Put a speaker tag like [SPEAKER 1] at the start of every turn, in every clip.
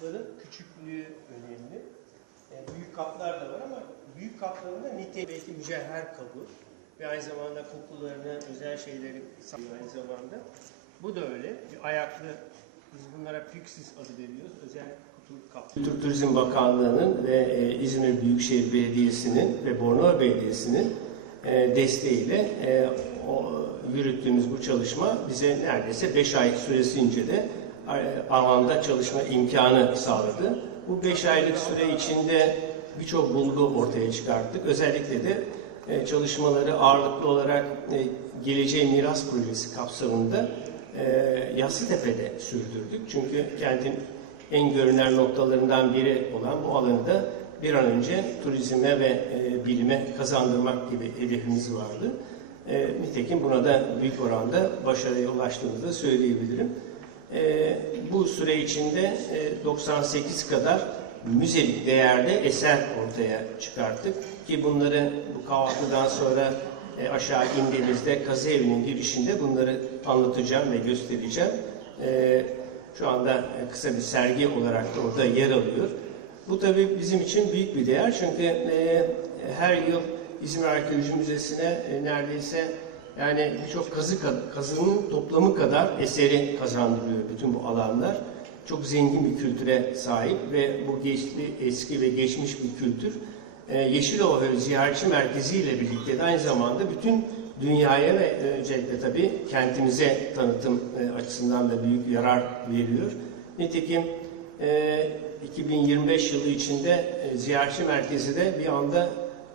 [SPEAKER 1] kapların küçüklüğü önemli. Yani büyük kaplar da var ama büyük kapların da nite belki mücevher kabı ve aynı zamanda kokularını, özel şeyleri sağlıyor aynı zamanda. Bu da öyle. Bir ayaklı, biz bunlara Pyxis adı veriyoruz. Özel kutu kap. Kültür Turizm Bakanlığı'nın ve e, İzmir Büyükşehir Belediyesi'nin ve Bornova Belediyesi'nin e, desteğiyle e, yürüttüğümüz bu çalışma bize neredeyse 5 ay süresince de e, alanda çalışma imkanı sağladı. Bu 5 aylık süre içinde birçok bulgu ortaya çıkarttık. Özellikle de e, çalışmaları ağırlıklı olarak e, Geleceğe Miras Projesi kapsamında e, Yassıtepe'de sürdürdük. Çünkü kentin en görünen noktalarından biri olan bu alanı da bir an önce turizme ve bilime kazandırmak gibi hedefimiz vardı. Nitekim buna da büyük oranda başarıya ulaştığımızı söyleyebilirim. E, bu süre içinde e, 98 kadar müzelik değerde eser ortaya çıkarttık ki bunları bu kahvaltıdan sonra e, aşağı indiğimizde kazı evinin girişinde bunları anlatacağım ve göstereceğim. E, şu anda e, kısa bir sergi olarak da orada yer alıyor. Bu tabii bizim için büyük bir değer çünkü e, her yıl İzmir Arkeoloji Müzesi'ne e, neredeyse yani birçok kazı kazının toplamı kadar eseri kazandırıyor bütün bu alanlar. Çok zengin bir kültüre sahip ve bu geçti, eski ve geçmiş bir kültür. E, Yeşilova Ziyaretçi Merkezi ile birlikte de aynı zamanda bütün dünyaya ve e, öncelikle tabii kentimize tanıtım e, açısından da büyük yarar veriyor. Nitekim e, 2025 yılı içinde e, ziyaretçi merkezi de bir anda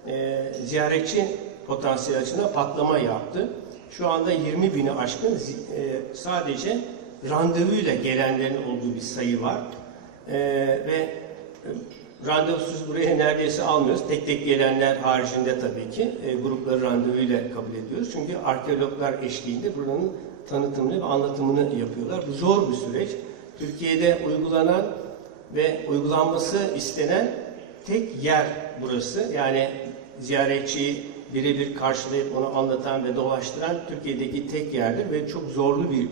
[SPEAKER 1] e, ziyaretçi potansiyeli açısından patlama yaptı. Şu anda 20 bini aşkın e, sadece randevuyla gelenlerin olduğu bir sayı var. E, ve e, randevusuz buraya neredeyse almıyoruz. Tek tek gelenler haricinde tabii ki e, grupları randevuyla kabul ediyoruz. Çünkü arkeologlar eşliğinde buranın tanıtımını ve anlatımını yapıyorlar. Bu zor bir süreç. Türkiye'de uygulanan ve uygulanması istenen tek yer burası. Yani ziyaretçiyi birebir karşılayıp onu anlatan ve dolaştıran Türkiye'deki tek yerdir ve çok zorlu bir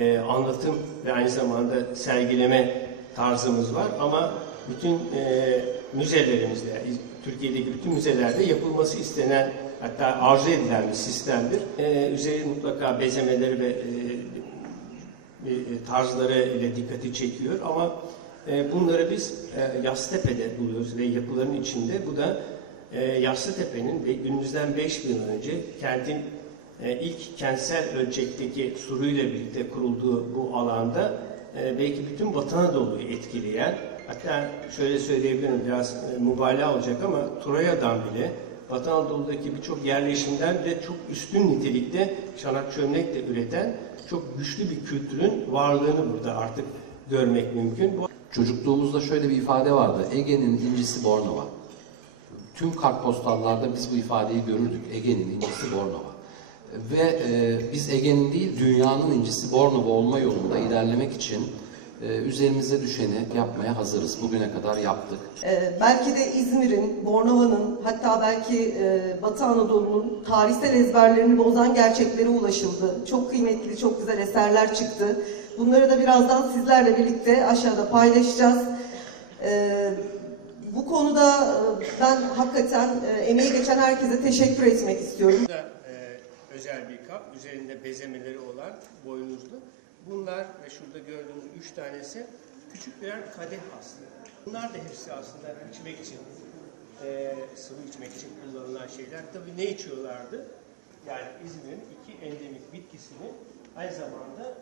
[SPEAKER 1] e, anlatım ve aynı zamanda sergileme tarzımız var ama bütün e, müzelerimizde, Türkiye'deki bütün müzelerde yapılması istenen hatta arzu edilen bir sistemdir. E, üzeri mutlaka bezemeleri ve e, e, tarzları ile dikkati çekiyor ama e, bunları biz e, Yaslıtepe'de buluyoruz ve yapıların içinde. Bu da e, Yaslıtepe'nin ve günümüzden 5000 yıl önce kentin e, ilk kentsel ölçekteki suruyla birlikte kurulduğu bu alanda e, belki bütün Batı Anadolu'yu etkileyen hatta şöyle söyleyebilirim biraz e, mübalağa olacak ama Troya'dan bile Batı Anadolu'daki birçok yerleşimden de çok üstün nitelikte çanak çömlek de üreten çok güçlü bir kültürün varlığını burada artık görmek mümkün.
[SPEAKER 2] Çocukluğumuzda şöyle bir ifade vardı. Ege'nin incisi Bornova. Tüm kartpostallarda biz bu ifadeyi görürdük. Ege'nin incisi Bornova. Ve e, biz Ege'nin değil dünyanın incisi Bornova olma yolunda ilerlemek için e, üzerimize düşeni yapmaya hazırız. Bugüne kadar yaptık.
[SPEAKER 3] Ee, belki de İzmir'in, Bornova'nın hatta belki e, Batı Anadolu'nun tarihsel ezberlerini bozan gerçeklere ulaşıldı. Çok kıymetli, çok güzel eserler çıktı. Bunları da birazdan sizlerle birlikte aşağıda paylaşacağız. Ee, bu konuda e, ben hakikaten e, emeği geçen herkese teşekkür etmek istiyorum.
[SPEAKER 1] da e, özel bir kap, üzerinde bezemeleri olan boynuzlu. Bunlar ve şurada gördüğünüz üç tanesi küçük birer kadeh aslında. Bunlar da hepsi aslında içmek için, e, sıvı içmek için kullanılan şeyler. Tabii ne içiyorlardı? Yani İzmir'in iki endemik bitkisini aynı zamanda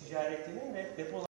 [SPEAKER 1] ticaretinin ve depolar